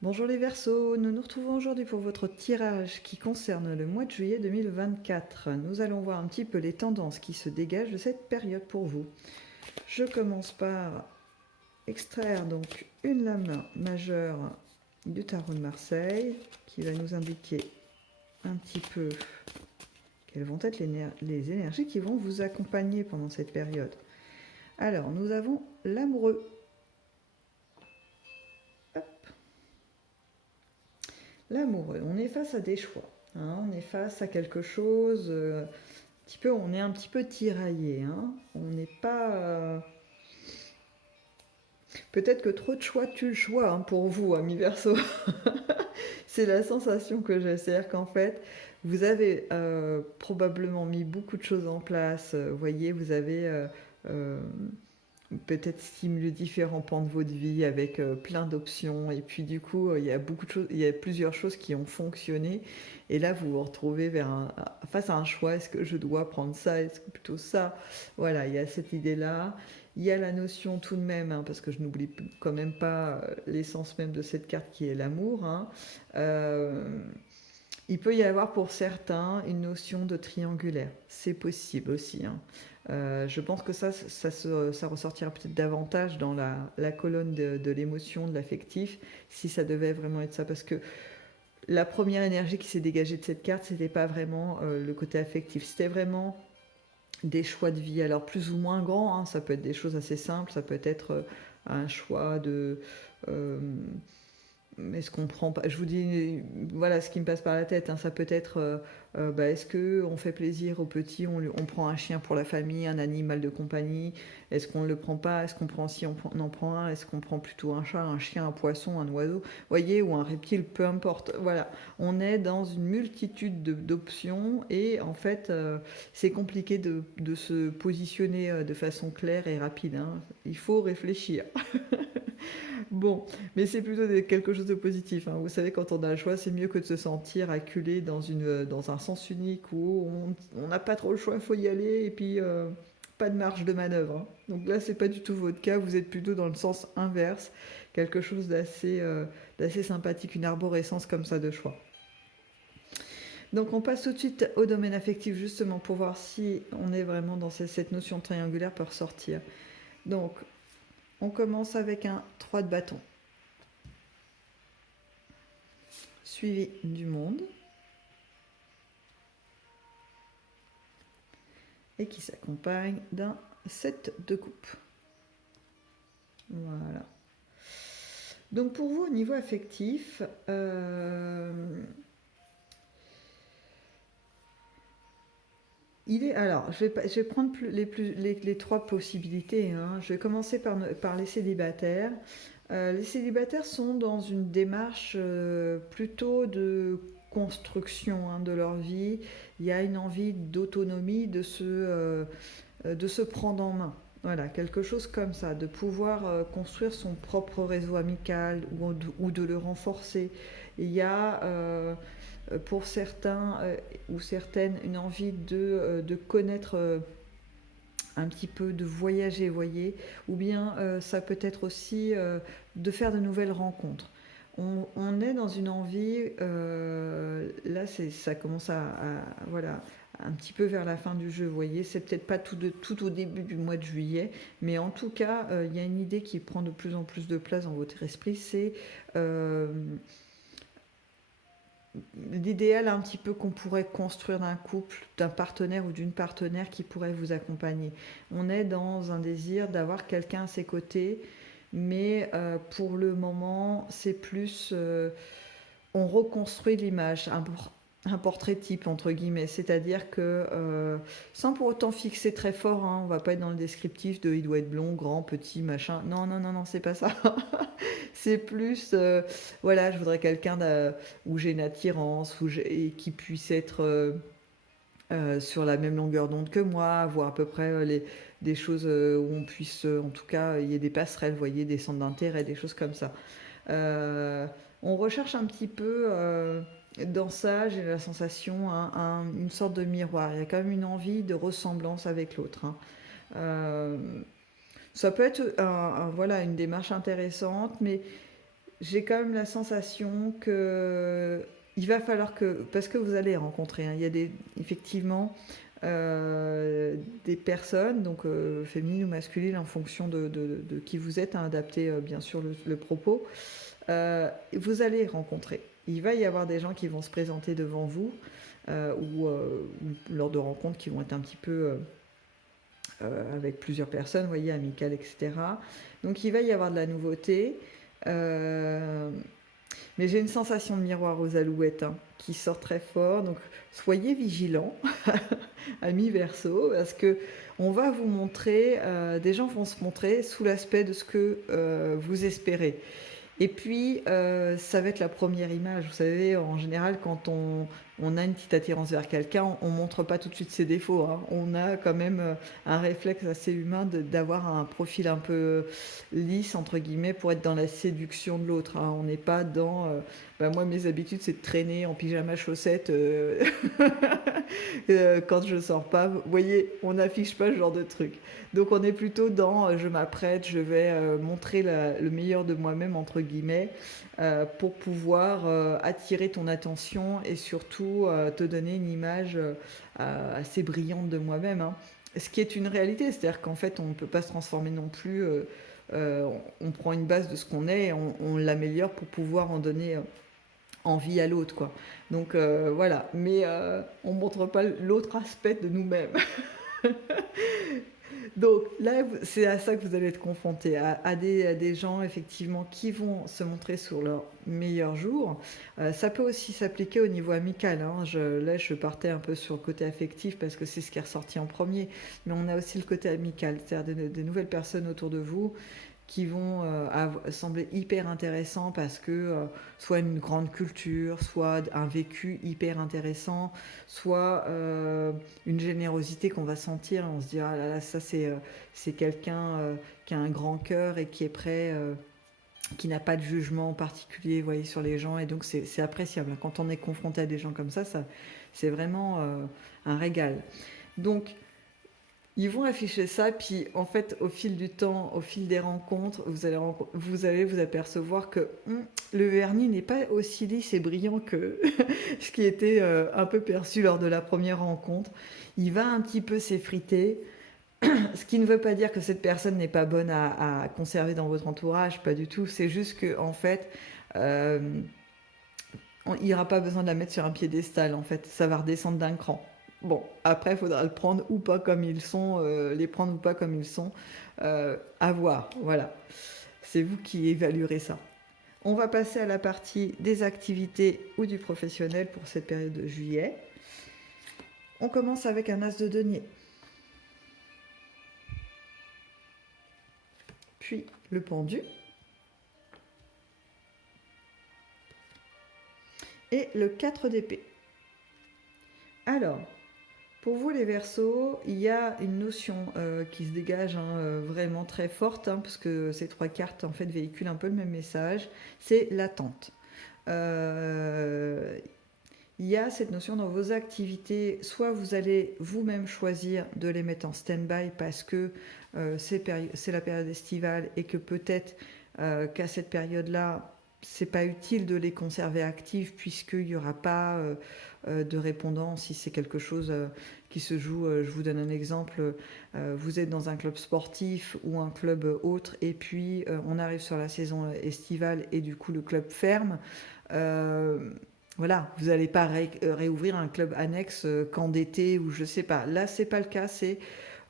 Bonjour les Verseaux, nous nous retrouvons aujourd'hui pour votre tirage qui concerne le mois de juillet 2024. Nous allons voir un petit peu les tendances qui se dégagent de cette période pour vous. Je commence par extraire donc une lame majeure du tarot de Marseille qui va nous indiquer un petit peu quelles vont être les énergies qui vont vous accompagner pendant cette période. Alors, nous avons l'amoureux. L'amoureux, on est face à des choix, hein, on est face à quelque chose, on est un petit peu tiraillé, hein, on n'est pas... Peut-être que trop de choix tue le choix, hein, pour vous, amis Verseau. C'est la sensation que j'ai, c'est-à-dire qu'en fait, vous avez probablement mis beaucoup de choses en place, vous voyez, vous avez... euh, peut-être stimulé différents pans de votre vie avec plein d'options et puis du coup il y a beaucoup de choses, il y a plusieurs choses qui ont fonctionné et là vous vous retrouvez face à un choix, est-ce que je dois prendre ça, est-ce que plutôt ça, voilà, il y a cette idée là, il y a la notion tout de même, hein, parce que je n'oublie quand même pas l'essence même de cette carte qui est l'amour, hein. Euh, il peut y avoir pour certains une notion de triangulaire, c'est possible aussi, hein. Je pense que ça ressortira peut-être davantage dans la colonne de l'émotion, de l'affectif, si ça devait vraiment être ça. Parce que la première énergie qui s'est dégagée de cette carte, c'était pas vraiment le côté affectif, c'était vraiment des choix de vie. Alors plus ou moins grands, hein, ça peut être des choses assez simples, ça peut être un choix de... euh, est-ce qu'on prend pas, je vous dis voilà ce qui me passe par la tête, hein, ça peut être est-ce que on fait plaisir aux petits, on prend un chien pour la famille, un animal de compagnie, est-ce qu'on ne le prend pas, est-ce qu'on prend, si on en prend un, est-ce qu'on prend plutôt un chat, un chien, un poisson, un oiseau, voyez, ou un reptile, peu importe, voilà, on est dans une multitude d'options et en fait c'est compliqué de se positionner de façon claire et rapide, hein. Il faut réfléchir. Bon, mais c'est plutôt quelque chose de positif, hein. Vous savez, quand on a le choix, c'est mieux que de se sentir acculé dans un sens unique où on n'a pas trop le choix, il faut y aller, et puis pas de marge de manœuvre, hein. Donc là, c'est pas du tout votre cas, vous êtes plutôt dans le sens inverse, quelque chose d'assez sympathique, une arborescence comme ça de choix. Donc on passe tout de suite au domaine affectif, justement, pour voir si on est vraiment dans cette notion triangulaire peut ressortir. Donc, on commence avec un 3 de bâton, suivi du monde, et qui s'accompagne d'un 7 de coupe. Voilà. Donc pour vous, au niveau affectif, alors, je vais prendre les trois possibilités, hein. Je vais commencer par les célibataires. Les célibataires sont dans une démarche plutôt de construction, hein, de leur vie. Il y a une envie d'autonomie, de se prendre en main. Voilà, quelque chose comme ça, de pouvoir construire son propre réseau amical ou de le renforcer. Il y a pour certains ou certaines une envie de connaître un petit peu, de voyager, voyez, ou bien ça peut être aussi de faire de nouvelles rencontres. On est dans une envie, là ça commence voilà, un petit peu vers la fin du jeu, vous voyez, c'est peut-être pas tout au début du mois de juillet, mais en tout cas, il y a une idée qui prend de plus en plus de place dans votre esprit, c'est l'idéal un petit peu qu'on pourrait construire d'un couple, d'un partenaire ou d'une partenaire qui pourrait vous accompagner. On est dans un désir d'avoir quelqu'un à ses côtés, mais pour le moment, c'est plus... on reconstruit l'image, un portrait type entre guillemets, c'est-à-dire que sans pour autant fixer très fort, hein, on va pas être dans le descriptif de il doit être blond, grand, petit, machin. Non, non, non, non, c'est pas ça. C'est plus, voilà, je voudrais quelqu'un où j'ai une attirance, et qui puisse être sur la même longueur d'onde que moi, voir à peu près des choses où on puisse, en tout cas, il y ait des passerelles, vous voyez, des centres d'intérêt, des choses comme ça. Euh, on recherche un petit peu dans ça, j'ai la sensation, une sorte de miroir. Il y a quand même une envie de ressemblance avec l'autre, hein. Euh, Ça peut être voilà, une démarche intéressante, mais j'ai quand même la sensation que il va falloir que, parce que vous allez rencontrer, hein, il y a effectivement des personnes, donc féminines ou masculines, en fonction de qui vous êtes, hein, adapté bien sûr le propos. Vous allez rencontrer. Il va y avoir des gens qui vont se présenter devant vous, ou lors de rencontres qui vont être un petit peu avec plusieurs personnes, vous voyez, amicales, etc. Donc il va y avoir de la nouveauté. Euh, mais j'ai une sensation de miroir aux alouettes, hein, qui sort très fort. Donc soyez vigilants, amis Verseau, parce que on va vous montrer, des gens vont se montrer sous l'aspect de ce que vous espérez. Et puis, ça va être la première image. Vous savez, en général, quand on a une petite attirance vers quelqu'un, on ne montre pas tout de suite ses défauts, hein. On a quand même un réflexe assez humain d'avoir un profil un peu lisse, entre guillemets, pour être dans la séduction de l'autre, hein. On n'est pas dans... bah, moi, mes habitudes, c'est de traîner en pyjama chaussettes quand je sors pas. Vous voyez, on n'affiche pas ce genre de truc. Donc on est plutôt dans je m'apprête, je vais montrer le meilleur de moi-même, entre guillemets, pour pouvoir attirer ton attention et surtout te donner une image assez brillante de moi-même, hein. Ce qui est une réalité, c'est-à-dire qu'en fait on ne peut pas se transformer non plus, on prend une base de ce qu'on est et on l'améliore pour pouvoir en donner envie à l'autre, quoi. Donc voilà, mais on ne montre pas l'autre aspect de nous-mêmes. Donc là, c'est à ça que vous allez être confronté, à des gens effectivement qui vont se montrer sur leur meilleur jour. Ça peut aussi s'appliquer au niveau amical, hein. Là, je partais un peu sur le côté affectif parce que c'est ce qui est ressorti en premier, mais on a aussi le côté amical, c'est-à-dire des nouvelles personnes autour de vous qui vont sembler hyper intéressants parce que soit une grande culture, soit un vécu hyper intéressant, soit une générosité qu'on va sentir. On se dit ah là là, ça c'est quelqu'un qui a un grand cœur et qui est prêt, qui n'a pas de jugement particulier, vous voyez, sur les gens, et donc c'est appréciable. Quand on est confronté à des gens comme ça c'est vraiment un régal. Donc ils vont afficher ça, puis en fait, au fil du temps, au fil des rencontres, vous allez vous apercevoir que le vernis n'est pas aussi lisse et brillant que ce qui était un peu perçu lors de la première rencontre. Il va un petit peu s'effriter, ce qui ne veut pas dire que cette personne n'est pas bonne à conserver dans votre entourage, pas du tout. C'est juste que en fait, euh, il n'y aura pas besoin de la mettre sur un piédestal, en fait. Ça va redescendre d'un cran. Bon, après, il faudra le prendre ou pas comme ils sont, les prendre ou pas comme ils sont, à voir, voilà. C'est vous qui évaluerez ça. On va passer à la partie des activités ou du professionnel pour cette période de juillet. On commence avec un as de denier. Puis le pendu. Et le 4 d'épée. Alors, pour vous les Verseaux, il y a une notion qui se dégage, hein, vraiment très forte, hein, parce que ces trois cartes en fait véhiculent un peu le même message, c'est l'attente. Il y a cette notion dans vos activités, soit vous allez vous-même choisir de les mettre en stand-by parce que c'est la période estivale et que peut-être qu'à cette période-là, c'est pas utile de les conserver actives puisqu'il n'y aura pas de répondant si c'est quelque chose qui se joue. Je vous donne un exemple. Vous êtes dans un club sportif ou un club autre et puis on arrive sur la saison estivale et du coup le club ferme. Voilà, vous n'allez pas réouvrir un club annexe qu'en d'été ou je sais pas. Là, c'est pas le cas.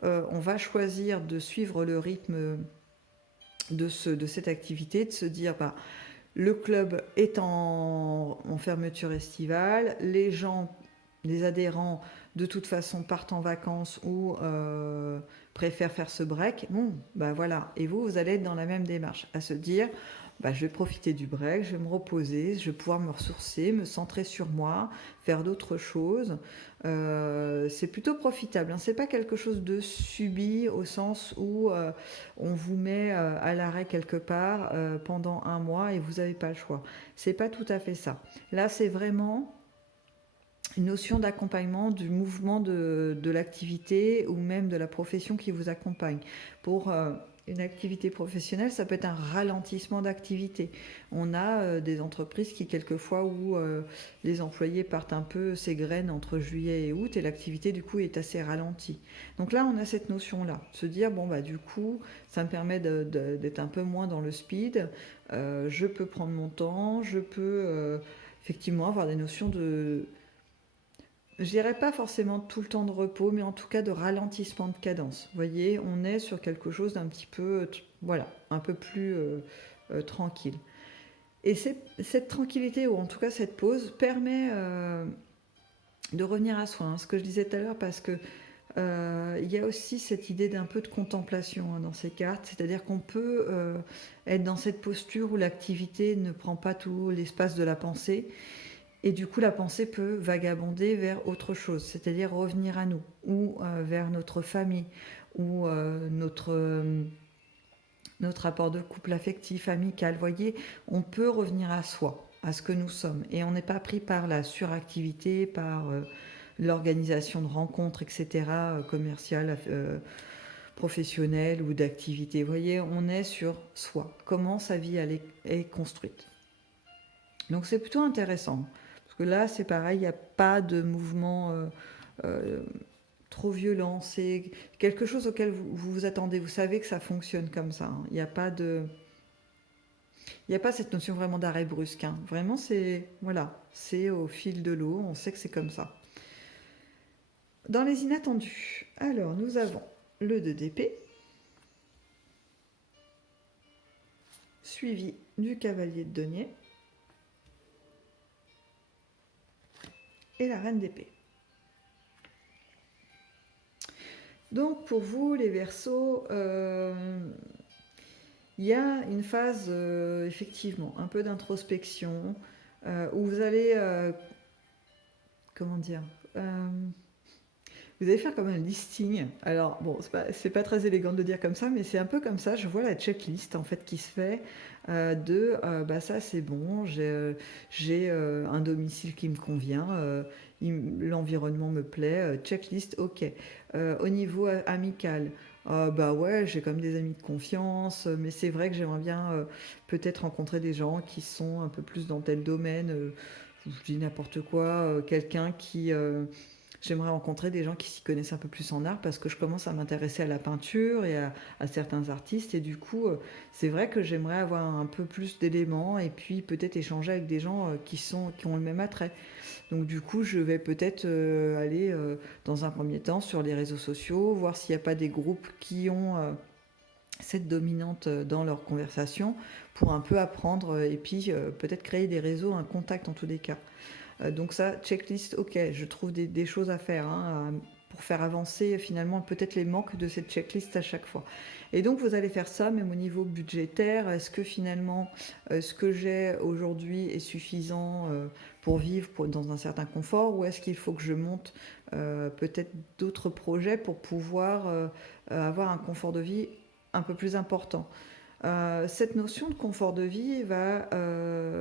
On va choisir de suivre le rythme de cette activité, de se dire bah, le club est en fermeture estivale, les gens, les adhérents, de toute façon partent en vacances ou préfèrent faire ce break. Bon, bah voilà. Et vous allez être dans la même démarche, à se dire, bah, je vais profiter du break, je vais me reposer, je vais pouvoir me ressourcer, me centrer sur moi, faire d'autres choses. C'est plutôt profitable, hein. C'est pas quelque chose de subi au sens où on vous met à l'arrêt quelque part pendant un mois et vous n'avez pas le choix. C'est pas tout à fait ça. Là, c'est vraiment une notion d'accompagnement du mouvement de l'activité ou même de la profession qui vous accompagne pour une activité professionnelle, ça peut être un ralentissement d'activité. On a des entreprises qui, quelquefois, où les employés partent un peu s'égrènent entre juillet et août et l'activité, du coup, est assez ralentie. Donc là, on a cette notion-là, se dire, bon, bah, du coup, ça me permet d'être un peu moins dans le speed, je peux prendre mon temps, je peux effectivement avoir des notions de je dirais pas forcément tout le temps de repos, mais en tout cas de ralentissement de cadence. Vous voyez, on est sur quelque chose d'un petit peu, voilà, un peu plus tranquille. Et cette tranquillité, ou en tout cas cette pause, permet de revenir à soi. Hein, ce que je disais tout à l'heure, parce que il y a aussi cette idée d'un peu de contemplation dans ces cartes, c'est-à-dire qu'on peut être dans cette posture où l'activité ne prend pas tout l'espace de la pensée. Et du coup, la pensée peut vagabonder vers autre chose, c'est-à-dire revenir à nous, ou vers notre famille, ou notre rapport de couple affectif, amical. Vous voyez, on peut revenir à soi, à ce que nous sommes. Et on n'est pas pris par la suractivité, par l'organisation de rencontres, etc., commerciales, professionnelles ou d'activités. Vous voyez, on est sur soi, comment sa vie est construite. Donc c'est plutôt intéressant. Parce que là, c'est pareil, il n'y a pas de mouvement trop violent. C'est quelque chose auquel vous vous attendez. Vous savez que ça fonctionne comme ça. Hein. Il n'y a pas de... Il n'y a pas cette notion vraiment d'arrêt brusque. Hein. Vraiment, c'est voilà, c'est au fil de l'eau. On sait que c'est comme ça. Dans les inattendus, alors nous avons le 2 d'épée, suivi du cavalier de denier et la reine d'épée. Donc pour vous, les Verseaux, il y a une phase effectivement un peu d'introspection où vous allez, comment dire, vous allez faire comme un listing. Alors bon, c'est pas très élégant de le dire comme ça, mais c'est un peu comme ça. Je vois la checklist en fait qui se fait bah ça c'est bon, j'ai un domicile qui me convient, l'environnement me plaît, checklist ok. Au niveau amical, bah ouais, j'ai quand même des amis de confiance, mais c'est vrai que j'aimerais bien peut-être rencontrer des gens qui sont un peu plus dans tel domaine. Je dis n'importe quoi, quelqu'un qui j'aimerais rencontrer des gens qui s'y connaissent un peu plus en art parce que je commence à m'intéresser à la peinture et à certains artistes et du coup c'est vrai que j'aimerais avoir un peu plus d'éléments et puis peut-être échanger avec des gens qui ont le même attrait. Donc du coup je vais peut-être aller dans un premier temps sur les réseaux sociaux, voir s'il n'y a pas des groupes qui ont cette dominante dans leur conversation pour un peu apprendre et puis peut-être créer des réseaux, un contact en tous les cas. Donc ça, checklist, ok, je trouve des choses à faire hein, pour faire avancer finalement peut-être les manques de cette checklist à chaque fois. Et donc vous allez faire ça même au niveau budgétaire. Est-ce que finalement ce que j'ai aujourd'hui est suffisant pour vivre dans un certain confort ou est-ce qu'il faut que je monte peut-être d'autres projets pour pouvoir avoir un confort de vie un peu plus important. Cette notion de confort de vie va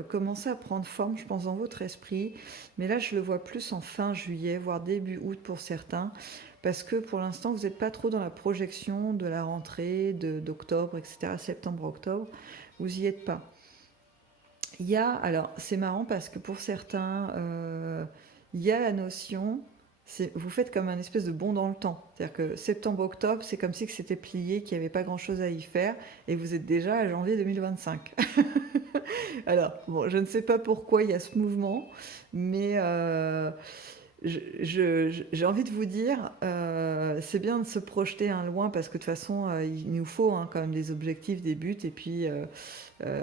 commencer à prendre forme, je pense, dans votre esprit. Mais là, je le vois plus en fin juillet, voire début août pour certains. Parce que pour l'instant, vous n'êtes pas trop dans la projection de la rentrée, d'octobre, etc., septembre-octobre. Vous n'y êtes pas. Il y a, alors c'est marrant parce que pour certains, il y a la notion... Vous faites comme un espèce de bond dans le temps. C'est-à-dire que septembre-octobre, c'est comme si c'était plié, qu'il n'y avait pas grand-chose à y faire, et vous êtes déjà à janvier 2025. Alors, bon, je ne sais pas pourquoi il y a ce mouvement, mais j'ai envie de vous dire, c'est bien de se projeter loin, parce que de toute façon, il nous faut hein, quand même des objectifs, des buts, et puis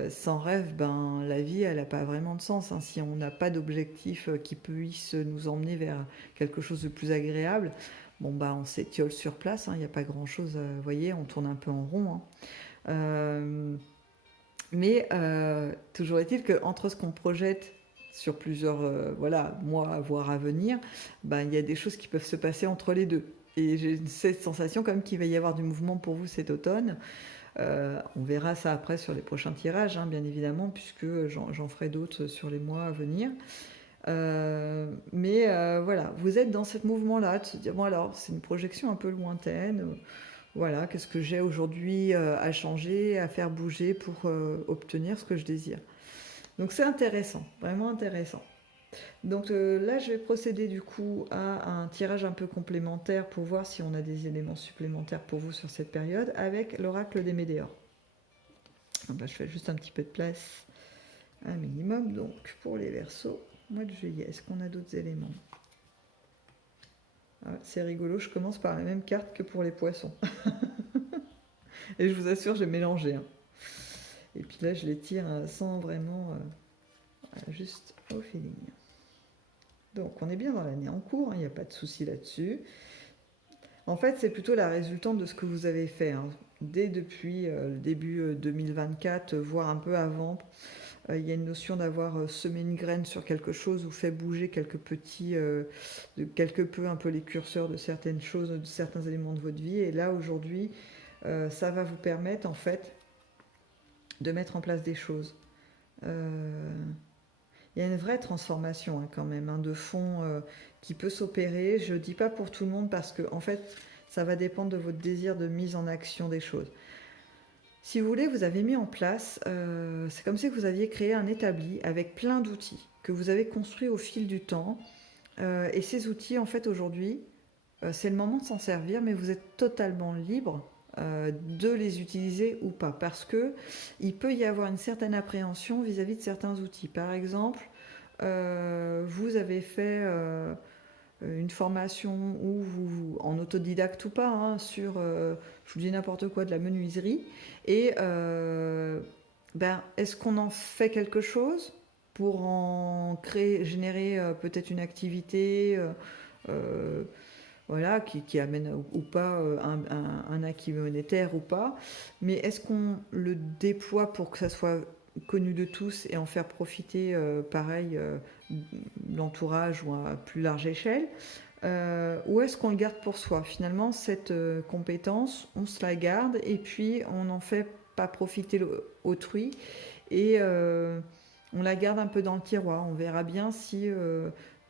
sans rêve, ben, la vie, elle n'a pas vraiment de sens. Hein. Si on n'a pas d'objectif qui puisse nous emmener vers quelque chose de plus agréable, bon, bah, on s'étiole sur place, il n'y a pas grand-chose, vous voyez, on tourne un peu en rond. Hein. Mais toujours est-il qu'entre ce qu'on projette sur plusieurs voilà, mois, voire à venir, ben, il y a des choses qui peuvent se passer entre les deux. Et j'ai cette sensation quand même qu'il va y avoir du mouvement pour vous cet automne. On verra ça après sur les prochains tirages, hein, bien évidemment, puisque j'en ferai d'autres sur les mois à venir. Mais voilà, vous êtes dans ce mouvement-là, de se dire, bon alors, c'est une projection un peu lointaine, Voilà, qu'est-ce que j'ai aujourd'hui à changer, à faire bouger pour obtenir ce que je désire. Donc c'est intéressant, vraiment intéressant. Donc là, je vais procéder du coup à un tirage un peu complémentaire pour voir si on a des éléments supplémentaires pour vous sur cette période avec l'oracle des Médéors. Donc là, je fais juste un petit peu de place, un minimum. Donc pour les Verseaux, mois de juillet, est-ce qu'on a d'autres éléments? Ah, c'est rigolo, je commence par la même carte que pour les Poissons. Et je vous assure, j'ai mélangé. Hein. Et puis là, je les tire sans vraiment, juste au feeling. Donc on est bien dans l'année en cours, il n'y a pas de souci là-dessus. En fait, c'est plutôt la résultante de ce que vous avez fait. Hein. Dès depuis le début 2024, voire un peu avant, il y a une notion d'avoir semé une graine sur quelque chose ou fait bouger quelques petits, quelque peu un peu les curseurs de certaines choses, de certains éléments de votre vie. Et là, aujourd'hui, ça va vous permettre en fait de mettre en place des choses. Il y a une vraie transformation hein, quand même, hein, de fond qui peut s'opérer. Je ne dis pas pour tout le monde parce que en fait, ça va dépendre de votre désir de mise en action des choses. Si vous voulez, vous avez mis en place, c'est comme si vous aviez créé un établi avec plein d'outils que vous avez construits au fil du temps. Et ces outils, en fait, aujourd'hui, c'est le moment de s'en servir, mais vous êtes totalement libre de les utiliser ou pas, parce que il peut y avoir une certaine appréhension vis-à-vis de certains outils. Par exemple, vous avez fait une formation où vous, en autodidacte ou pas, hein, sur, je vous dis n'importe quoi, de la menuiserie, et est-ce qu'on en fait quelque chose pour en créer, générer peut-être une activité voilà, qui amène ou pas un acquis monétaire ou pas, mais est-ce qu'on le déploie pour que ça soit connu de tous et en faire profiter pareil l'entourage ou à plus large échelle ou est-ce qu'on le garde pour soi? Finalement, cette compétence, on se la garde et puis on n'en fait pas profiter autrui et on la garde un peu dans le tiroir. On verra bien si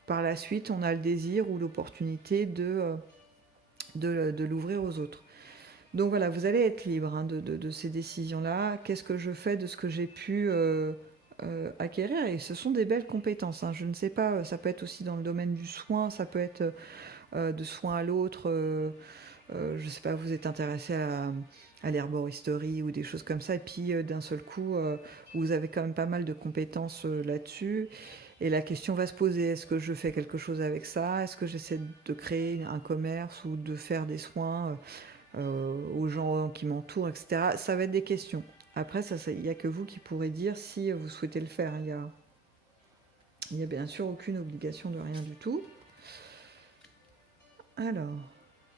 par la suite on a le désir ou l'opportunité de l'ouvrir aux autres. Donc voilà, vous allez être libre hein, de ces décisions-là. Qu'est-ce que je fais de ce que j'ai pu acquérir? Et ce sont des belles compétences. Hein. Je ne sais pas, ça peut être aussi dans le domaine du soin, ça peut être de soin à l'autre. Je ne sais pas, vous êtes intéressé à l'herboristerie ou des choses comme ça. Et puis d'un seul coup, vous avez quand même pas mal de compétences là-dessus. Et la question va se poser, est-ce que je fais quelque chose avec ça? Est-ce que j'essaie de créer un commerce ou de faire des soins aux gens qui m'entourent, etc. Ça va être des questions. Après, il n'y a que vous qui pourrez dire si vous souhaitez le faire. Il n'y a bien sûr aucune obligation de rien du tout. Alors,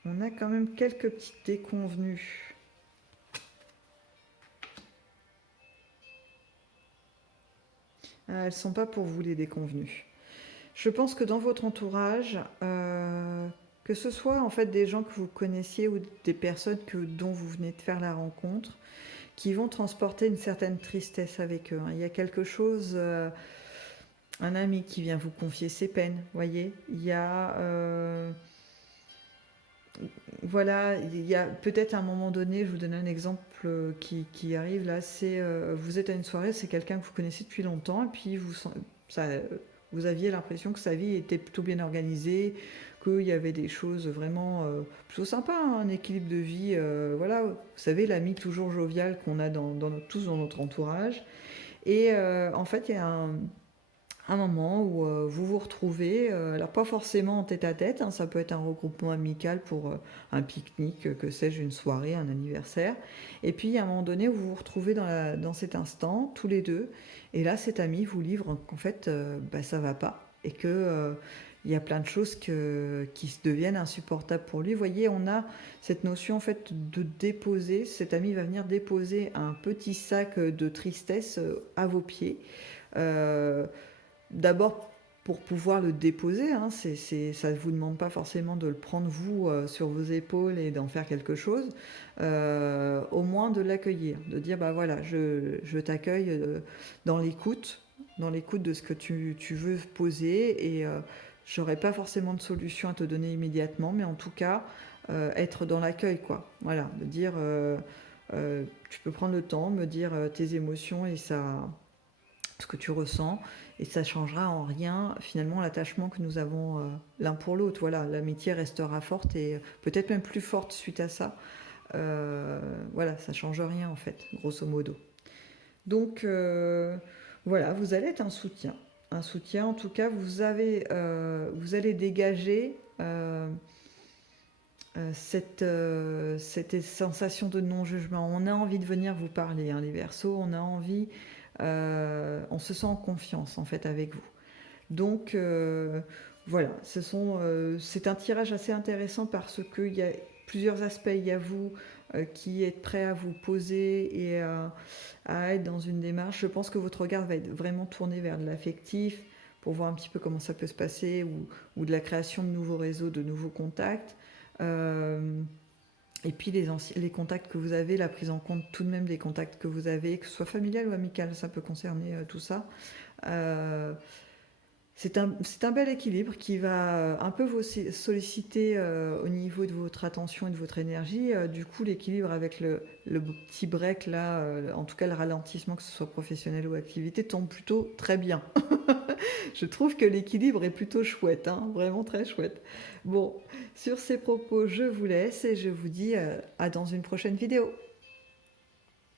on a quand même quelques petites déconvenues. Elles ne sont pas pour vous les déconvenues. Je pense que dans votre entourage, que ce soit en fait des gens que vous connaissiez ou des personnes dont vous venez de faire la rencontre, qui vont transporter une certaine tristesse avec eux. Il y a quelque chose, un ami qui vient vous confier ses peines, voyez. Il y a, voilà, il y a peut-être à un moment donné, je vous donne un exemple qui arrive là, c'est vous êtes à une soirée, c'est quelqu'un que vous connaissez depuis longtemps, et puis vous aviez l'impression que sa vie était plutôt bien organisée, qu'il y avait des choses vraiment plutôt sympas, hein, un équilibre de vie, voilà, vous savez, l'ami toujours jovial qu'on a tous dans notre entourage. Et en fait, il y a un moment où vous vous retrouvez, alors pas forcément en tête-à-tête, hein, ça peut être un regroupement amical pour un pique-nique, que sais-je, une soirée, un anniversaire. Et puis il y a un moment donné où vous vous retrouvez dans cet instant, tous les deux, et là cet ami vous livre qu'en fait ça va pas, et que il y a plein de choses qui se deviennent insupportables pour lui. Vous voyez, on a cette notion en fait de déposer, cet ami va venir déposer un petit sac de tristesse à vos pieds. D'abord pour pouvoir le déposer, hein, ça ne vous demande pas forcément de le prendre vous sur vos épaules et d'en faire quelque chose, au moins de l'accueillir, de dire bah voilà, je t'accueille dans l'écoute de ce que tu veux poser et j'aurai pas forcément de solution à te donner immédiatement, mais en tout cas être dans l'accueil, quoi. Voilà, me dire, tu peux prendre le temps, me dire tes émotions et ça, ce que tu ressens, et ça changera en rien finalement l'attachement que nous avons l'un pour l'autre. Voilà, l'amitié restera forte et peut-être même plus forte suite à ça. Voilà, ça change rien en fait, grosso modo. Donc voilà, vous allez être un soutien. Un soutien, en tout cas, vous allez dégager cette sensation de non-jugement. On a envie de venir vous parler, hein, les Verseaux, on a envie, on se sent en confiance en fait avec vous. Donc voilà, c'est un tirage assez intéressant parce qu'il y a plusieurs aspects. Il y a vous qui êtes prêt à vous poser et à être dans une démarche. Je pense que votre regard va être vraiment tourné vers de l'affectif pour voir un petit peu comment ça peut se passer ou de la création de nouveaux réseaux, de nouveaux contacts. Et puis les contacts que vous avez, la prise en compte tout de même des contacts que vous avez, que ce soit familial ou amical, ça peut concerner tout ça. C'est un bel équilibre qui va un peu vous solliciter au niveau de votre attention et de votre énergie. Du coup, l'équilibre avec le petit break, là, en tout cas le ralentissement, que ce soit professionnel ou activité, tombe plutôt très bien. Je trouve que l'équilibre est plutôt chouette, hein, vraiment très chouette. Bon, sur ces propos, je vous laisse et je vous dis à dans une prochaine vidéo.